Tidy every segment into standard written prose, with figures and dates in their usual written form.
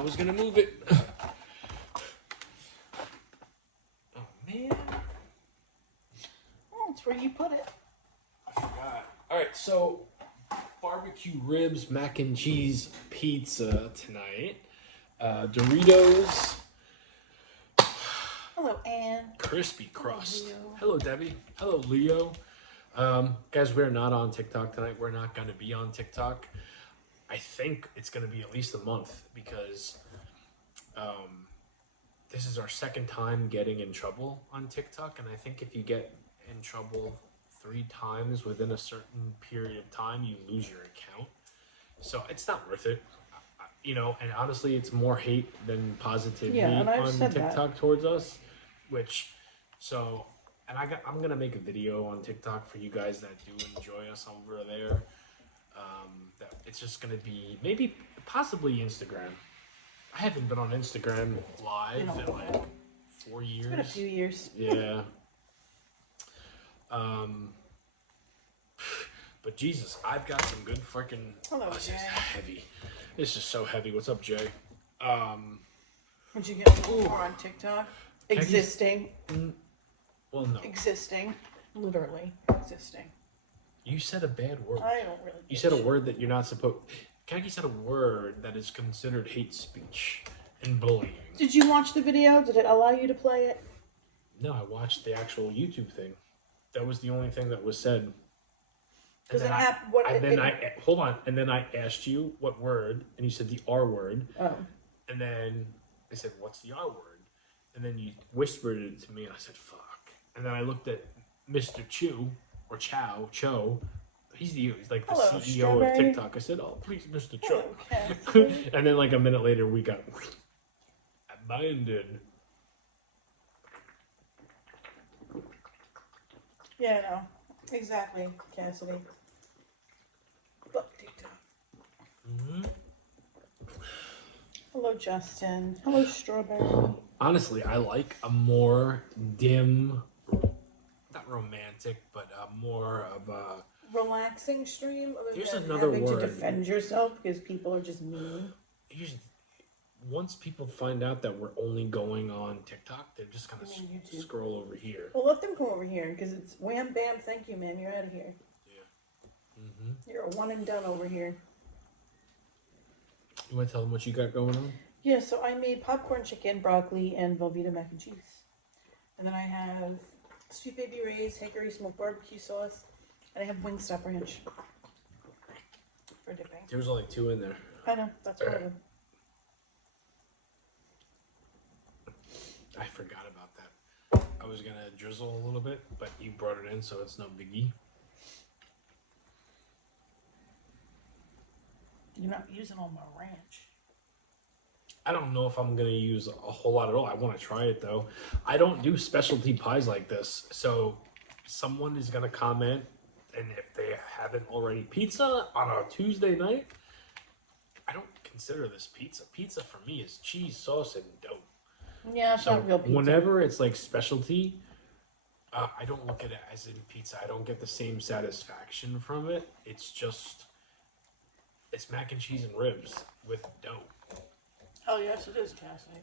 I was gonna move it. Oh man. Oh, it's where you put it. I forgot. Alright, so barbecue ribs, mac and cheese pizza tonight. Doritos. Hello, Anne. Crispy crust. Leo. Hello, Debbie. Hello, Leo. Guys, we're not on TikTok tonight. We're not going to be on TikTok. I think it's going to be at least a month because this is our second time getting in trouble on TikTok. And I think if you get in trouble 3 times within a certain period of time, you lose your account. So it's not worth it. You know, and honestly, it's more hate than positivity on TikTok towards us. I'm gonna make a video on TikTok for you guys that do enjoy us over there. That it's just gonna be maybe possibly Instagram. I haven't been on Instagram live in like 4 years. It's been a few years. Yeah. But Jesus, I've got some good freaking. Hello, this Jay. is heavy. This is so heavy. What's up, Jay? Would you get more on TikTok? Existing. Well, no. Existing. Literally existing. You said a bad word. I don't really. You said a word that you're not supposed. Kagi said a word that is considered hate speech and bullying. Did you watch the video? Did it allow you to play it? No, I watched the actual YouTube thing. That was the only thing that was said. Because hold on. And then I asked you what word, and you said the R word. Oh. And then I said, "What's the R word?" And then you whispered it to me, and I said, "Fuck." And then I looked at Mr. Cho. He's like the CEO of TikTok. I said, "Oh, please, Mr. Cho." And then like a minute later, we got abandoned. Yeah, no. Exactly, Cassidy. Fuck TikTok. Mm-hmm. Hello, Justin. Hello, Strawberry. Honestly, I like a more dim, not romantic, but more of a relaxing stream. Here's than another having word. To defend yourself because people are just mean. Once people find out that we're only going on TikTok, they're just gonna scroll over here. Well, let them come over here because it's wham bam. Thank you, man. You're out of here. Yeah. Mm-hmm. You're a one and done over here. You want to tell them what you got going on? Yeah, so I made popcorn chicken, broccoli, and Velveeta mac and cheese. And then I have Sweet Baby Ray's Hickory Smoked Barbecue Sauce. And I have Wingstop Ranch for dipping. There's only 2 in there. I know, that's one of them. I forgot about that. I was going to drizzle a little bit, but you brought it in, so it's no biggie. You're not using all my ranch. I don't know if I'm going to use a whole lot at all. I want to try it, though. I don't do specialty pies like this. So someone is going to comment, and if they haven't already, pizza on a Tuesday night, I don't consider this pizza. Pizza for me is cheese, sauce, and dough. Yeah, it's not real pizza. Whenever it's like specialty, I don't look at it as in pizza. I don't get the same satisfaction from it. It's mac and cheese and ribs with dough. Oh, yes, it is, Cassidy.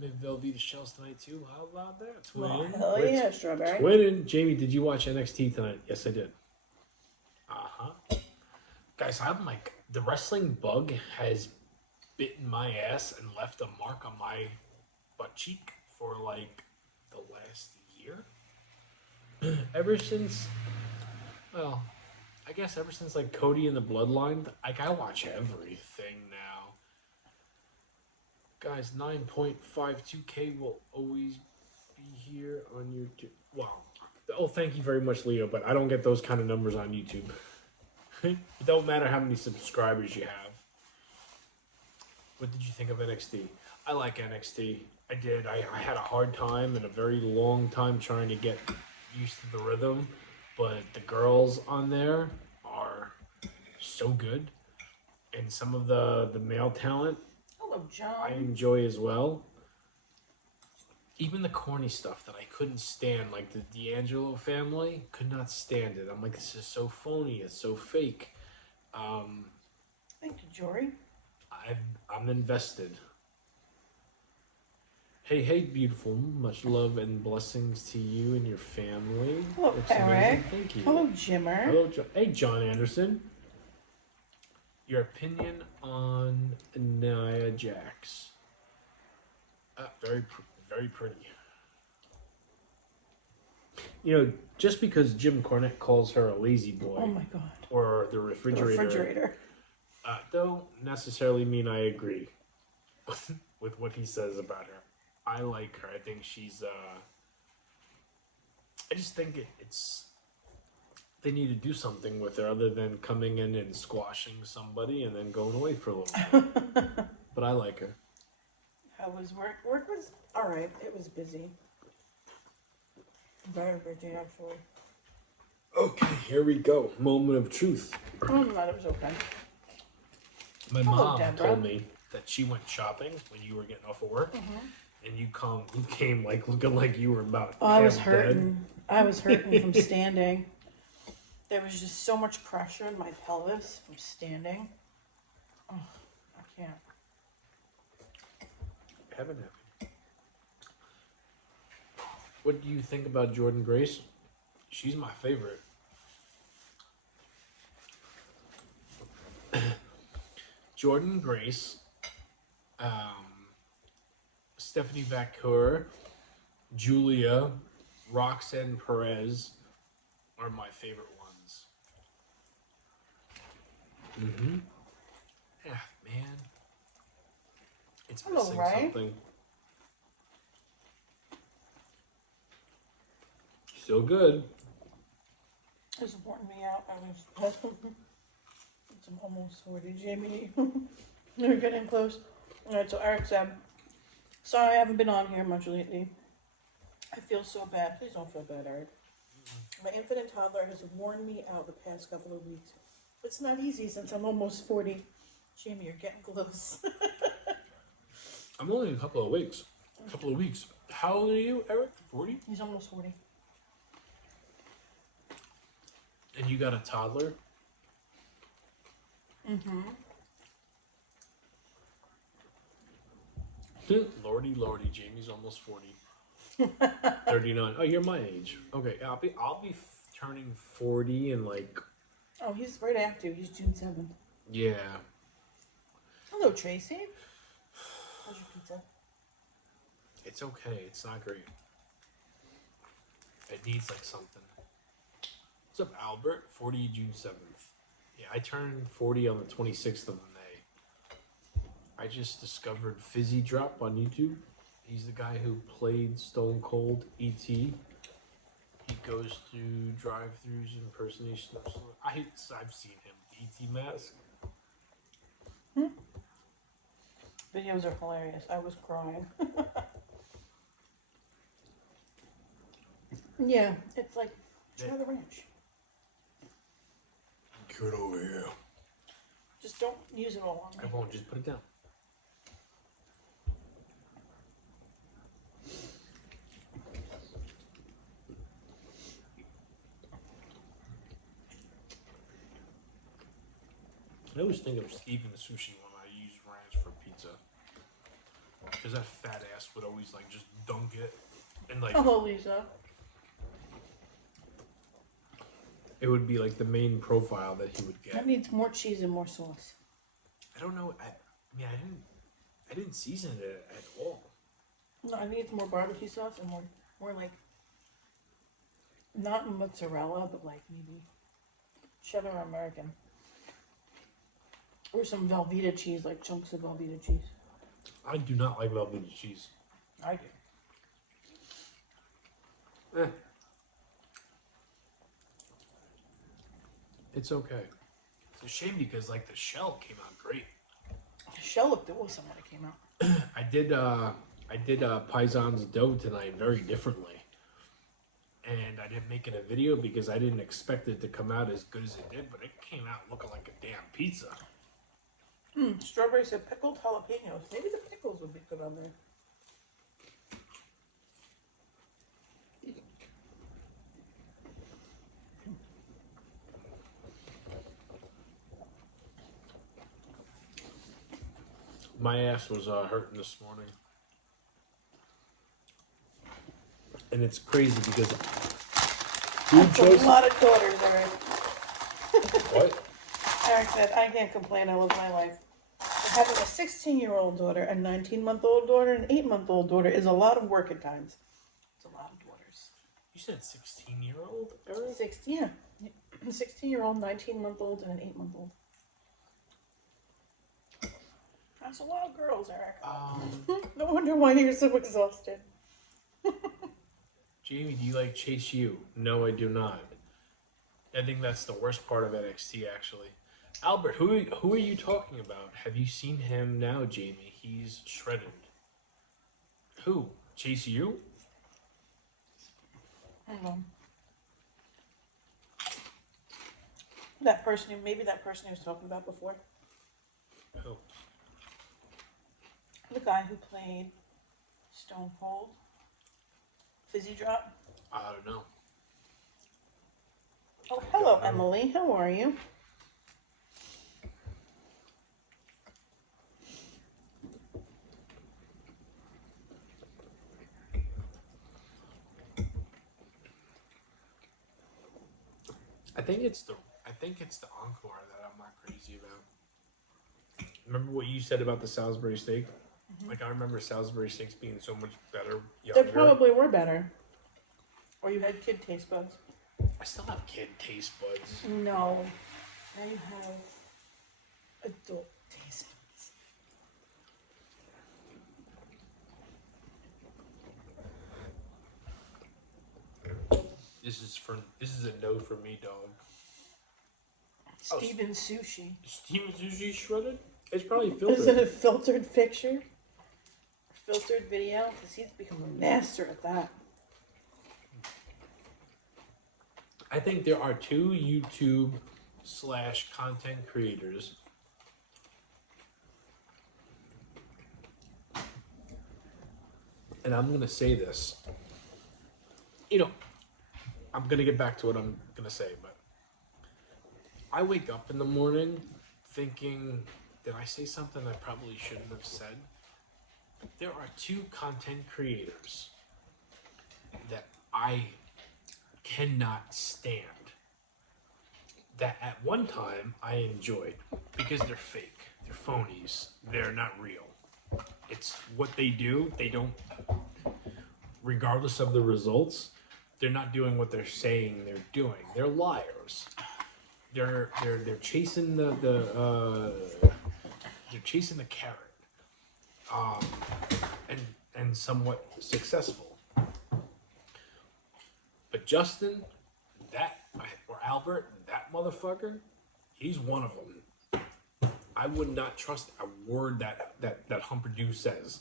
Maybe Velveeta shells tonight, too. How about that? Twin. Well, hell yeah, Strawberry. Twinning. Jamie, did you watch NXT tonight? Yes, I did. Uh-huh. Guys, I'm like, the wrestling bug has bitten my ass and left a mark on my butt cheek for like the last year. Ever since like Cody and the Bloodline, like I watch everything now. Guys, 9.52K will always be here on YouTube. Wow. Oh, thank you very much, Leo, but I don't get those kind of numbers on YouTube. It don't matter how many subscribers you have. What did you think of NXT? I like NXT. I did. I had a hard time and a very long time trying to get used to the rhythm, but the girls on there are so good, and some of the male talent Hello, John. I enjoy as well. Even the corny stuff that I couldn't stand, like the D'Angelo family, could not stand it. I'm like, this is so phony. It's so fake. Thank you, Jory. I'm invested. Hey, hey, beautiful. Much love and blessings to you and your family. Hello, Looks Eric. amazing. Thank you. Hello, Jimmer. Hello, John. Hey, John Anderson. Your opinion on Nia Jax? Very pretty. You know, just because Jim Cornette calls her a lazy boy Oh my god. or the The refrigerator, refrigerator. don't necessarily mean I agree with what he says about her. I like her. I think she's. I just think it's. They need to do something with her other than coming in and squashing somebody and then going away for a little bit. But I like her. How was work? Work was alright. It was busy. Very busy, actually. Okay, here we go. Moment of truth. Oh, no, it was okay. My Hello, mom Deborah. told me that she went shopping when you were getting off of work, and you came like looking like you were about. Oh, I was half hurting. dead. I was hurting from standing. There was just so much pressure in my pelvis from standing. Oh, I can't. Heaven. What do you think about Jordan Grace? She's my favorite. Jordan Grace, Stephanie Vacour, Julia, Roxanne Perez are my favorite ones. Mm-hmm. Yeah, man. It's Hello, missing Ray. something. Still good. It's worn me out. I was. I'm almost 40, Jamie. We're getting close. Alright, so Eric said, sorry I haven't been on here much lately. I feel so bad. Please don't feel bad, Eric. My infant and toddler has worn me out the past couple of weeks. It's not easy since I'm almost 40. Jamie, you're getting close. I'm only a couple of weeks. How old are you, Eric? 40? He's almost 40. And you got a toddler? Mm-hmm. Lordy, Jamie's almost 40. 39. Oh, you're my age. Okay, I'll be turning 40 in like. Oh, he's right after you. He's June 7th. Yeah. Hello, Tracy. How's your pizza? It's okay. It's not great. It needs like something. What's up, Albert? 40 June 7th. Yeah, I turned 40 on the 26th of May. I just discovered Fizzy Drop on YouTube. He's the guy who played Stone Cold E.T. He goes through drive-thrus, impersonation of. I've seen him. The E.T. mask. Videos are hilarious. I was crying. Yeah, it's like, try the ranch. Get over here. Just don't use it all on I me. won't. Just put it down. I always think of Steven the sushi when I use ranch for pizza. Because that fat ass would always like just dunk it. And like Hello, Lisa. it would be like the main profile that he would get. That needs more cheese and more sauce. I don't know. I didn't season it at all. No, I need more barbecue sauce and more like, not mozzarella, but like maybe cheddar American. Or some Velveeta cheese, like chunks of Velveeta cheese. I do not like Velveeta cheese. I do. Eh. It's okay. It's a shame because like the shell came out great. The shell looked awesome when it came out. I did Paisan's dough tonight very differently. And I didn't make it a video because I didn't expect it to come out as good as it did, but it came out looking like a damn pizza. Strawberry said pickled jalapenos. Maybe the pickles would be good on there. My ass was hurting this morning. And it's crazy because That's a lot of daughters, Eric. What? Eric said, I can't complain, I live my life. But having a 16-year-old daughter, a 19-month-old daughter, and an 8-month-old daughter is a lot of work at times. It's a lot of daughters. You said 16-year-old, Eric? 16-year-old, 19-month-old, and an 8-month-old. That's a lot of girls, Eric. No wonder why you're so exhausted. Jamie, do you like Chase U? No, I do not. I think that's the worst part of NXT, actually. Albert, who are you talking about? Have you seen him now, Jamie? He's shredded. Who? Chase U? I don't know. That person he was talking about before. Who? The guy who played Stone Cold. Fizzy Drop. I don't know. Oh, hello, Emily. How are you? I think it's the encore that I'm not crazy about. Remember what you said about the Salisbury steak? Mm-hmm. Like I remember Salisbury steaks being so much better. Younger. They probably were better. Or you had kid taste buds. I still have kid taste buds. No. I have adult taste buds. This is a no for me, dog. Steven Sushi. Steven Sushi shredded? It's probably filtered. Is it a filtered picture? Filtered video? Because he's become a master at that. I think there are two YouTube / content creators and I'm going to say this. You know, I'm going to get back to what I'm going to say, but I wake up in the morning thinking, did I say something I probably shouldn't have said? There are two content creators that I cannot stand that at one time I enjoyed because they're fake, they're phonies, they're not real. It's what they do. They don't, regardless of the results, they're not doing what they're saying they're doing. They're liars. They're chasing they're chasing the carrot, and somewhat successful. But Justin, or Albert, that motherfucker, he's one of them. I would not trust a word that Humperdew says.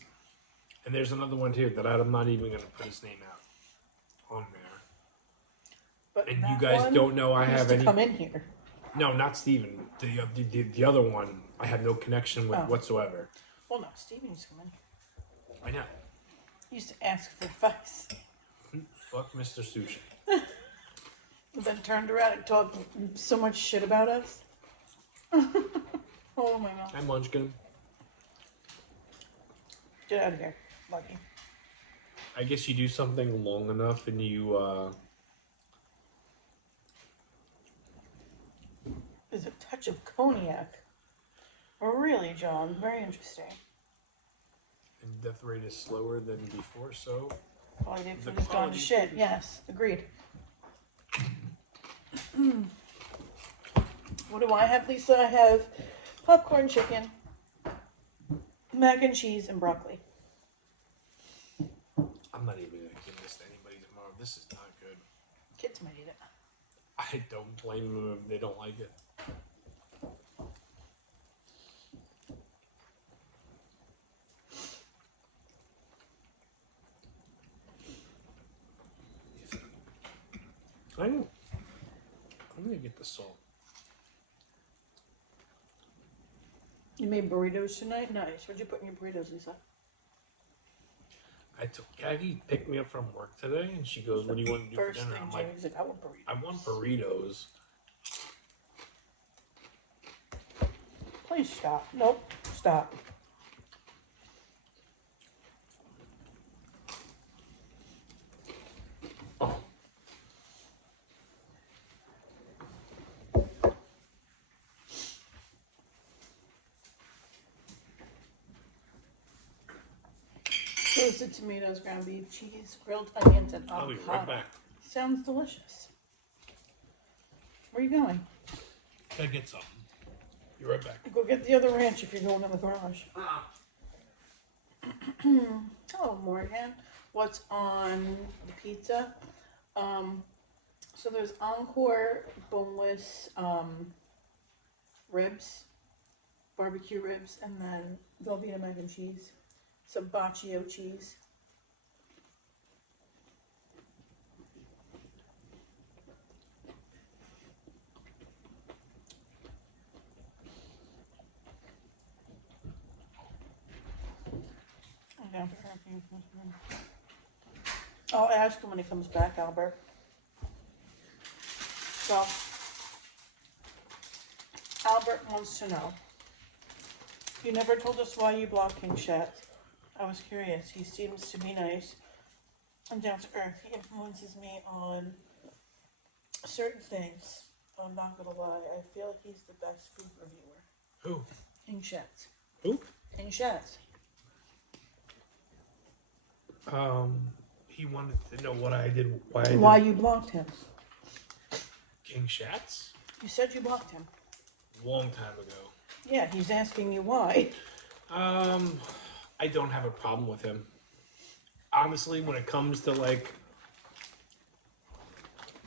And there's another one too that I'm not even going to put his name out on there. But and you guys don't know I have any. Come in here. No, not Steven. The other one I have no connection with whatsoever. Well, no, Steven used to come in. Why not? He used to ask for advice. Fuck Mr. Sushi. But then turned around and talked so much shit about us. Oh my god. Hi, Munchkin. Get out of here, Lucky. I guess you do something long enough and you, There's a touch of cognac. Oh, really, John? Very interesting. And death rate is slower than before, so... Quality of food has gone to shit. Yes, agreed. What do I have, Lisa? I have popcorn chicken, mac and cheese, and broccoli. I'm not even going to give this to anybody tomorrow. This is not good. Kids might eat it. I don't blame them if they don't like it. I'm going to get the salt. You made burritos tonight? Nice. What'd you put in your burritos, Lisa? I took Aggie picked me up from work today, and she goes, "What do you want to do for dinner?" I'm like, "I want burritos." I want burritos. Please stop. Nope. Stop. Roasted tomatoes, ground beef, cheese, grilled onions, and I'll be avocado. right back. Sounds delicious. Where are you going? Gotta get something. Be right back. Go get the other ranch if you're going in the garage. Hello, Morgan. What's on the pizza? So there's Encore boneless ribs, barbecue ribs, and then Velveeta mac and cheese, some baccio cheese. I'll ask him when he comes back, Albert. So, Albert wants to know. You never told us why you blocked King Shhats. I was curious. He seems to be nice and down to earth. He influences me on certain things. I'm not gonna lie. I feel like he's the best food reviewer. Who? King Shhats. Who? King Shhats. He wanted to know what I did. Why I did. Why you blocked him? King Shhats? You said you blocked him. Long time ago. Yeah, he's asking you why. I don't have a problem with him. Honestly, when it comes to like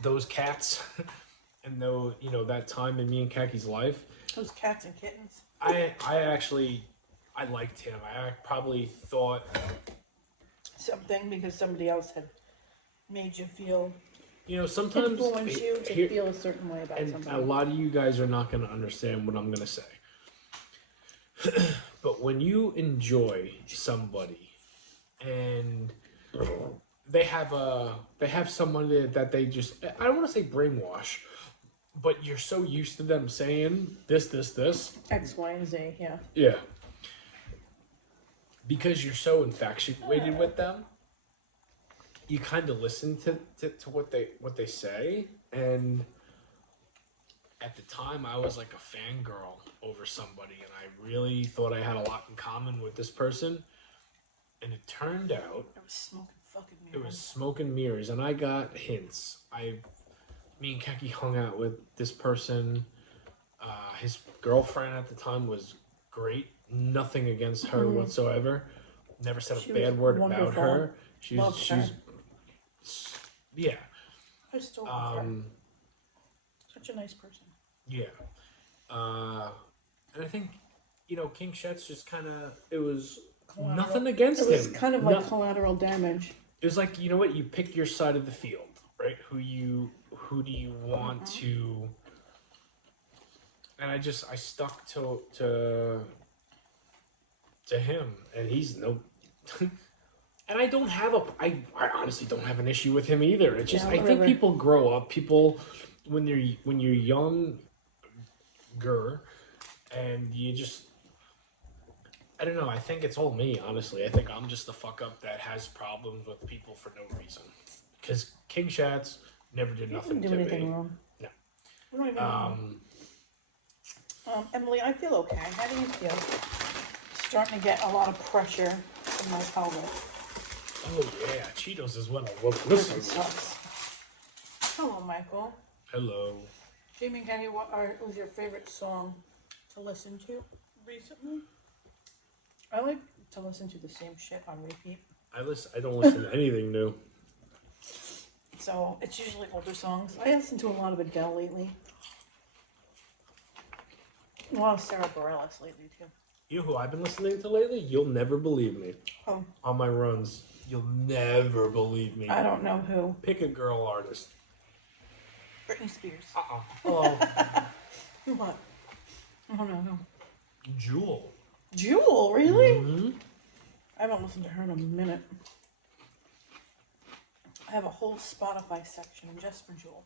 those cats and though that time in me and Kaki's life, Those cats and kittens. I liked him. I probably thought Something because somebody else had made you feel, sometimes influence you to feel a certain way about and something. a lot of you guys are not going to understand what I'm going to say. But when you enjoy somebody and they have somebody that they just, I don't want to say brainwash, but you're so used to them saying this. X, Y, and Z, yeah. Yeah. Because you're so infatuated with them, you kind of listen to what they say, and at the time I was like a fangirl over somebody, and I really thought I had a lot in common with this person, and it turned out It was smoking fucking mirrors. it was smoke and mirrors, and I got hints. Me and Keki hung out with this person. His girlfriend at the time was great. Nothing against her whatsoever. Never said She a was bad word wonderful. about her. She's yeah. I still love her. Such a nice person. Yeah. And I think King Shhats just kind of, it was nothing against him. It was kind of like collateral damage. It was like, you know what, you pick your side of the field, right? Who do you want to? And I stuck to him, and he's no. And I don't have I honestly don't have an issue with him either. It's just I think people grow up. People when you're younger, and you just, I don't know. I think it's all me, honestly. I think I'm just the fuck up that has problems with people for no reason. Because King Shhats never did nothing to me. Didn't do anything wrong. No. We don't even Emily, I feel okay. How do you feel? Starting to get a lot of pressure in my pelvis. Oh yeah, Cheetos is what I love. Listen. Sucks. Hello, Michael. Hello. Jamie and Kenny, what was your favorite song to listen to recently? I like to listen to the same shit on repeat. I don't listen to anything new. So it's usually older songs. I listen to a lot of Adele lately. A lot of Sarah Bareilles lately too. You know who I've been listening to lately? You'll never believe me. Oh. On my runs. You'll never believe me. I don't know who. Pick a girl artist. Britney Spears. Oh. What? I don't know who. Jewel. Jewel, really? Mm-hmm. I haven't listened to her in a minute. I have a whole Spotify section just for Jewel.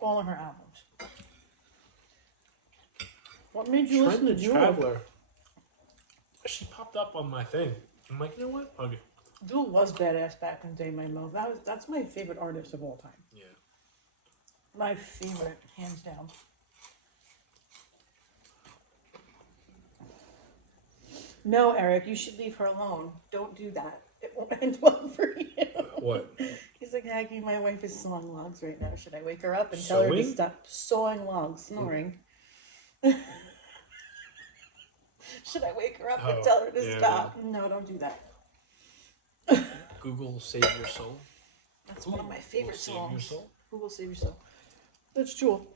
All of her albums. What made you listen to Jewel? Traveler. She popped up on my thing. I'm like, you know what? Okay. Jewel was badass back in the day, my Mo. That's my favorite artist of all time. Yeah. My favorite, hands down. No, Eric, you should leave her alone. Don't do that. It won't end well for you. What? He's like, Aggie, my wife is sawing logs right now. Should I wake her up and tell her to Sewing? stop sawing logs, snoring? Should I wake her up and tell her to yeah. stop? No, don't do that. Google Save Your Soul. That's one of my favorite Save songs. Your Soul? Google Save Your Soul. That's Jewel.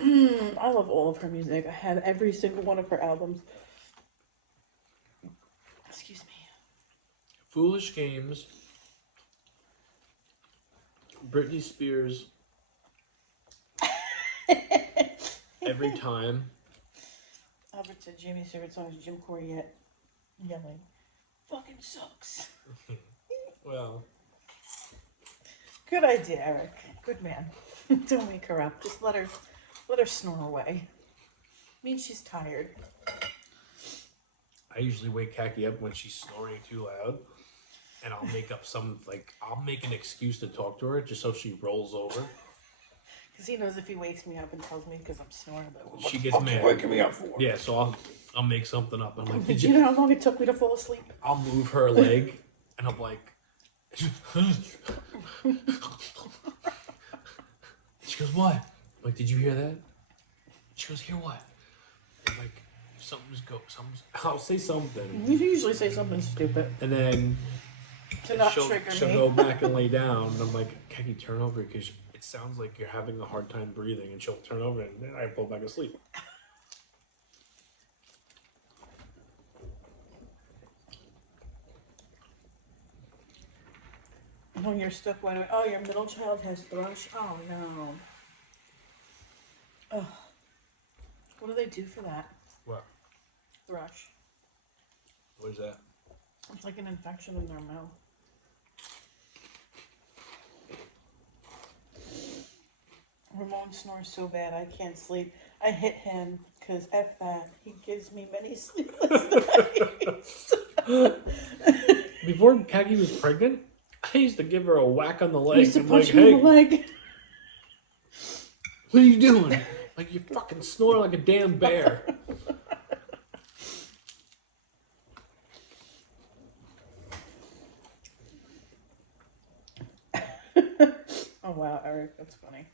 I love all of her music. I have every single one of her albums. Excuse me. Foolish Games. Britney Spears. Every Time. Albert said Jamie's favorite song is Jim Corriette yelling, "Fucking sucks." Well. Good idea, Eric. Good man. Don't wake her up. Just let her snore away. Means she's tired. I usually wake Khaki up when she's snoring too loud. And I'll make up I'll make an excuse to talk to her just so she rolls over. Because he knows if he wakes me up and tells me because I'm snoring, but She gets mad. Waking me up for? Yeah, so I'll make something up. I'm like, Did you know how long it took me to fall asleep? I'll move her leg, and I'm like, she goes, what? I'm like, did you hear that? She goes, hear what? I'm like, I'll say something. You usually say something stupid. And then To not trigger she'll me. go back and lay down, and I'm like, can you turn over? Because it sounds like you're having a hard time breathing, and she'll turn over, and then I fall back asleep. Oh, you're stuck. Why do Oh, your middle child has thrush. Oh no. Oh. What do they do for that? What? Thrush. What is that? It's like an infection in their mouth. Ramon snores so bad I can't sleep. I hit him because F that. He gives me many sleepless nights. Before Khaki was pregnant, I used to give her a whack on the leg. He used to I'm punch like, me hey, in the leg. what are you doing? Like, you fucking snore like a damn bear. Oh wow, Eric, that's funny.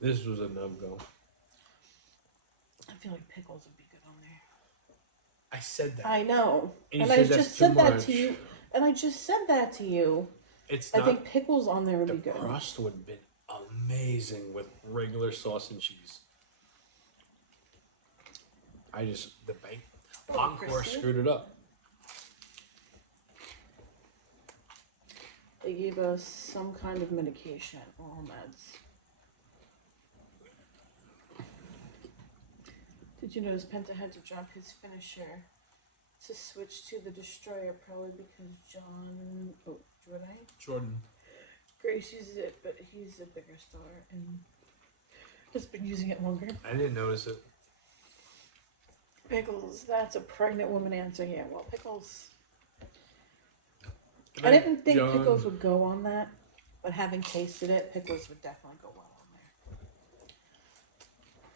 This was a no-go. I feel like pickles would be good on there. I said that. I know. And And you I said just that's too said that much. to you. And I just said that to you. It's I not. think pickles on there would The be good. crust would have been amazing with regular sauce and cheese. The bank Oh, Encore crispy. screwed it up. They gave us some kind of medication, oral meds. Did you notice Penta had to drop his finisher to switch to the Destroyer, probably because Jordan. Grace uses it, but he's a bigger star and has been using it longer. I didn't notice it. Pickles, that's a pregnant woman answer here. Well, pickles. Good I night, didn't think John. pickles would go on that, but having tasted it, pickles would definitely go well on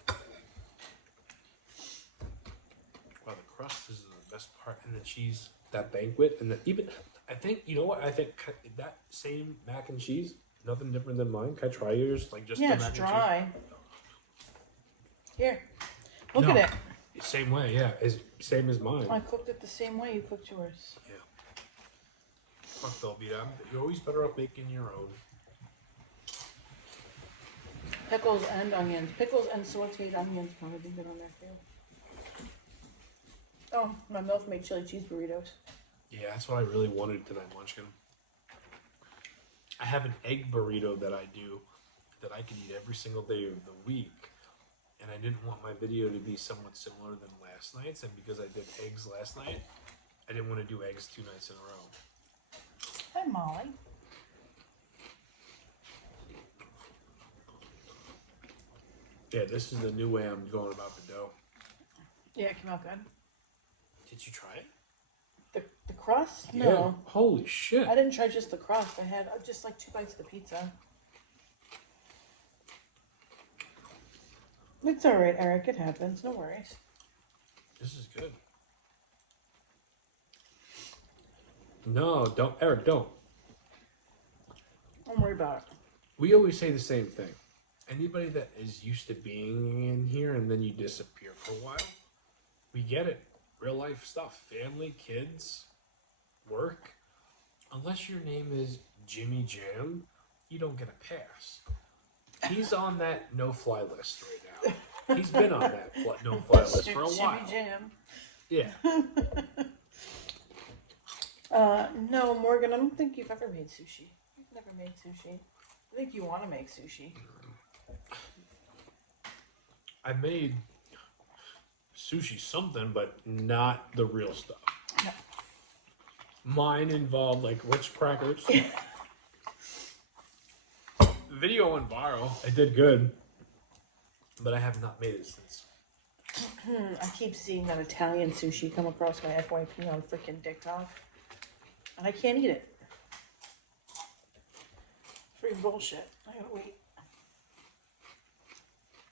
there. Wow, the crust is the best part, and the cheese, that banquet, and I think, you know what? I think that same mac and cheese, nothing different than mine. Can I try yours? Like just Yeah, the it's mac dry. Here, look No. at it. and cheese? Same way, yeah. Same as mine. I cooked it the same way you cooked yours. Yeah. Fuck Velveeta. You're always better off making your own. Pickles and onions. Pickles and sauteed onions probably be good on there too. Oh, my MILF made chili cheese burritos. Yeah, that's what I really wanted tonight, Munchkin. I have an egg burrito that I do that I can eat every single day of the week. And I didn't want my video to be somewhat similar than last night's. And because I did eggs last night, I didn't want to do eggs 2 nights in a row. Hi, Molly. Yeah, this is the new way I'm going about the dough. Yeah, it came out good. Did you try it? The crust? Yeah. No. Holy shit. I didn't try just the crust. I had just like 2 bites of the pizza. It's alright, Eric. It happens. No worries. This is good. No, don't. Eric, don't. Don't worry about it. We always say the same thing. Anybody that is used to being in here and then you disappear for a while, we get it. Real life stuff. Family, kids, work. Unless your name is Jimmy Jam, you don't get a pass. He's on that no-fly list right now. He's been on that no-fly list for a while. Jimmy Jam. Yeah. No, Morgan, I don't think you've ever made sushi. You've never made sushi. I think you want to make sushi. I made sushi something, but not the real stuff. No. Mine involved like Ritz crackers. The video went viral. I did good, but I have not made it since. I keep seeing that Italian sushi come across my FYP on freaking TikTok, and I can't eat it. Freaking bullshit. I gotta wait.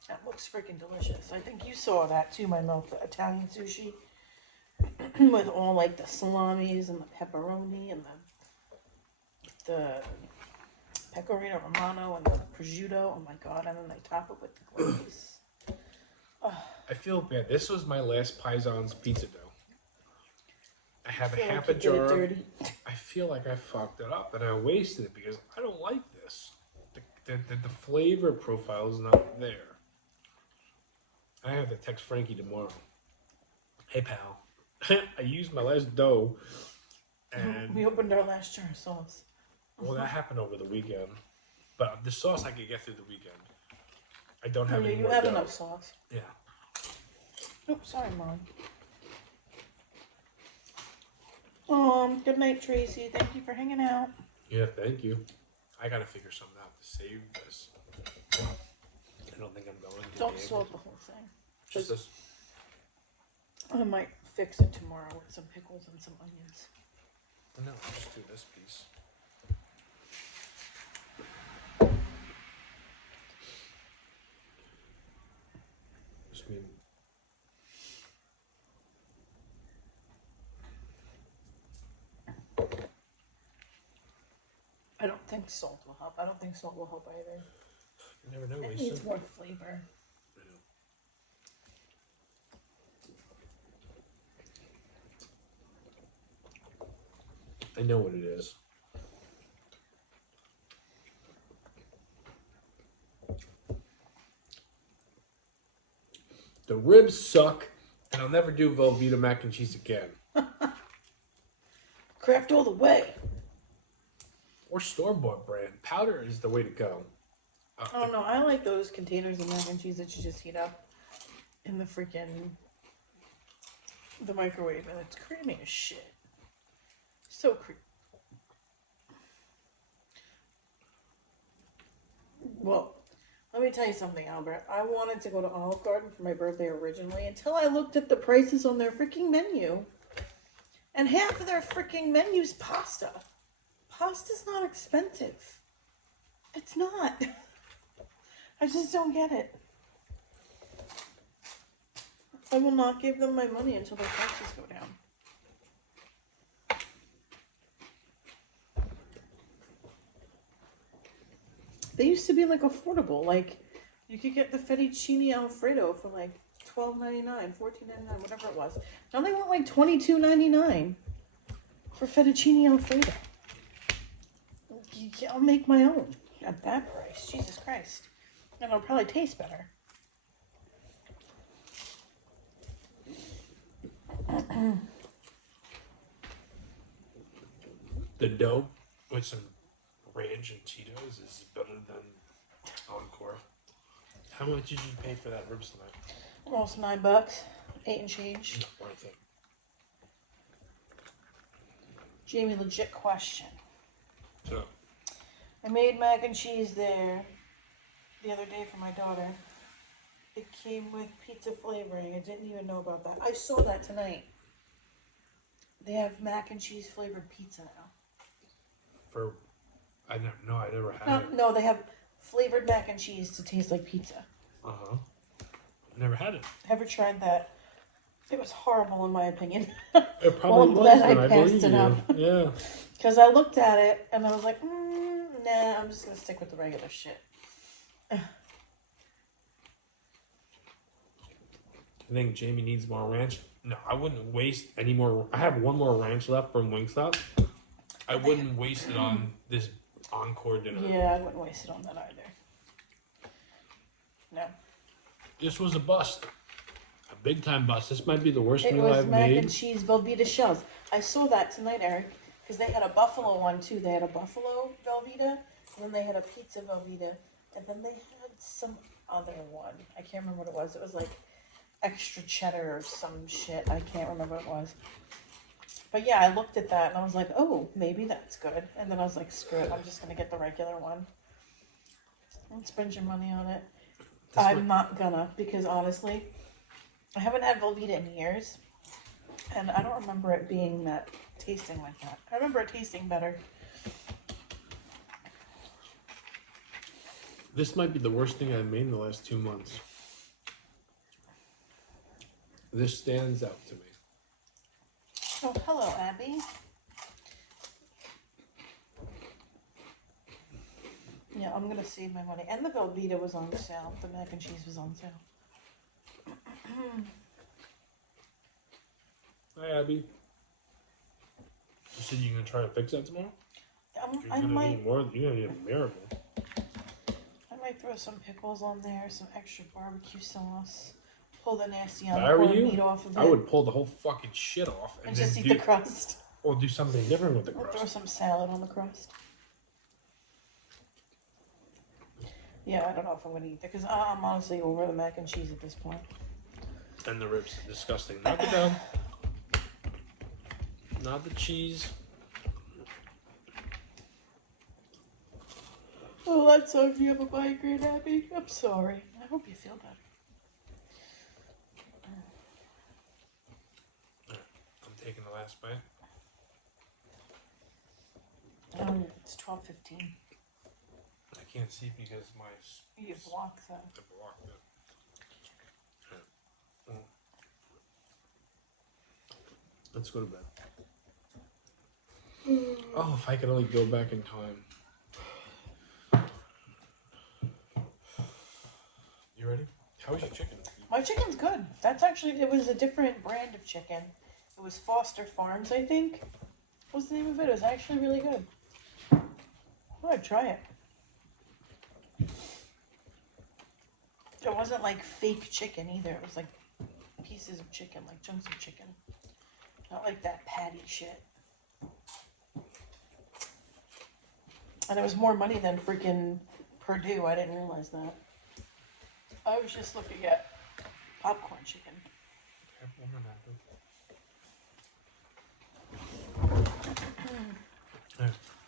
That looks freaking delicious. I think you saw that too, my milk, the Italian sushi. With all like the salamis and the pepperoni and the pecorino romano and the prosciutto. Oh my god, and then they top it with the glaze. Oh, I feel bad. This was my last Paisan's pizza dough. I have a feel half like a you did it jar. dirty. I feel like I fucked it up and I wasted it because I don't like this. The flavor profile is not there. I have to text Frankie tomorrow. Hey pal, I used my last dough, and We opened our last jar of sauce. well, that happened over the weekend. But the sauce I could get through the weekend. I don't have Oh, yeah, any you more have dough. enough sauce. Yeah. Oh, sorry, Mom. Good night, Tracy. Thank you for hanging out. Yeah, thank you. I gotta figure something out to save this. I don't think I'm going to. Don't be able salt to. the whole thing. Just this. I might fix it tomorrow with some pickles and some onions. No, just do this piece. Just mean. I don't think salt will help. I don't think salt will help either. You never know. It Lisa. needs more flavor. I know. I know what it is. The ribs suck, and I'll never do Velveeta mac and cheese again. Kraft all the way. Or store-bought brand. Powder is the way to go. Oh no, I like those containers of mac and cheese that you just heat up in the freaking the microwave, and it's creamy as shit. So creamy. Well, let me tell you something, Albert. I wanted to go to Olive Garden for my birthday originally until I looked at the prices on their freaking menu. And half of their freaking menu's pasta. Pasta's not expensive. It's not. I just don't get it. I will not give them my money until their prices go down. They used to be like affordable. Like you could get the fettuccine alfredo for like $12.99, $14.99, whatever it was. Now they want like $22.99 for fettuccine alfredo. I'll make my own at that price. Jesus Christ. And it'll probably taste better. The dough with some ranch and Cheetos is better than Encore. How much did you pay for that ribs tonight? Almost $9, 8 and change. Not worth it. Jamie, legit question. So, I made mac and cheese there the other day for my daughter. It came with pizza flavoring. I didn't even know about that. I saw that tonight. They have mac and cheese flavored pizza now. I never had it. No, they have flavored mac and cheese to taste like pizza. Uh-huh. Never had it. Have you tried that It was horrible in my opinion. It probably I'm was, glad I but I passed believe it you. up. Yeah. Because I looked at it and I was like, nah, I'm just going to stick with the regular shit. I think Jamie needs more ranch. No, I wouldn't waste any more. I have one more ranch left from Wingstop. I wouldn't waste it on this encore dinner. Yeah, I wouldn't waste it on that either. No. This was a bust. A big time bust. This might be the worst It meal was I've mac made. and cheese Velveeta shells. I saw that tonight, Eric, because they had a buffalo one too. They had a buffalo Velveeta, and then they had a pizza Velveeta, and then they had some other one. I can't remember what it was. It was like extra cheddar or some shit. I can't remember what it was. But yeah, I looked at that and I was like, oh, maybe that's good. And then I was like, screw it. I'm just going to get the regular one. Don't spend your money on it. I'm not gonna, because honestly, I haven't had Velveeta in years. And I don't remember it being that, tasting like that. I remember it tasting better. This might be the worst thing I've made in the last 2 months. This stands out to me. Oh, hello, Abby. Yeah, I'm gonna save my money. And the Velveeta was on sale. The mac and cheese was on sale. Hi, Abby. You said you're gonna try to fix that tomorrow? You're I gonna might. need more. You're gonna need a miracle. I might throw some pickles on there, some extra barbecue sauce. Pull the nasty If I were encore you, meat off of it. I would pull the whole fucking shit off and then just eat the crust. or do something different with the Or crust. throw some salad on the crust. Yeah, I don't know if I'm gonna eat that because I'm honestly over the mac and cheese at this point. And the ribs, disgusting. Not the dough, not the cheese. Oh, that's so if you have a migraine, Abby. I'm sorry. I hope you feel better. I'm taking the last bite. It's 12:15. I can't see because my You block that. the block. Let's go to bed. Oh, if I could only go back in time. You ready? How was your chicken? My chicken's good. That's actually, it was a different brand of chicken. It was Foster Farms, I think. What's the name of it? It was actually really good. Oh, I'd try it. It wasn't like fake chicken either. It was like pieces of chicken, like chunks of chicken. Not like that patty shit. And it was more money than freaking Purdue. I didn't realize that. I was just looking at popcorn chicken.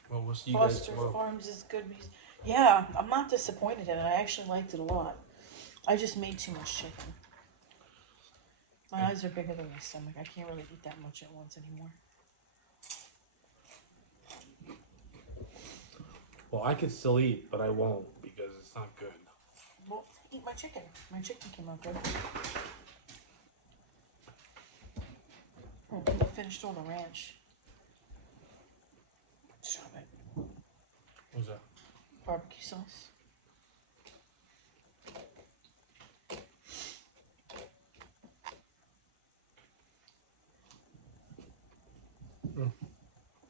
Well, we'll see you Foster guys tomorrow. Farms is good. Yeah, I'm not disappointed in it. I actually liked it a lot. I just made too much chicken. My eyes are bigger than my stomach. I can't really eat that much at once anymore. Well, I could still eat, but I won't because it's not good. Well, eat my chicken. My chicken came out good. Oh, I finished all the ranch. Stop it. What's that? Barbecue sauce.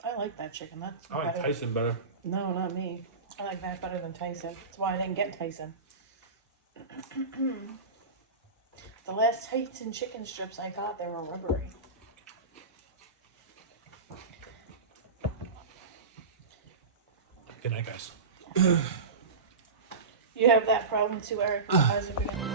I like that chicken. That's I like better. Tyson better. No, not me. I like that better than Tyson. That's why I didn't get Tyson. The last Tyson chicken strips I got, they were rubbery. Good night, guys. You have that problem too, Eric. How's it going?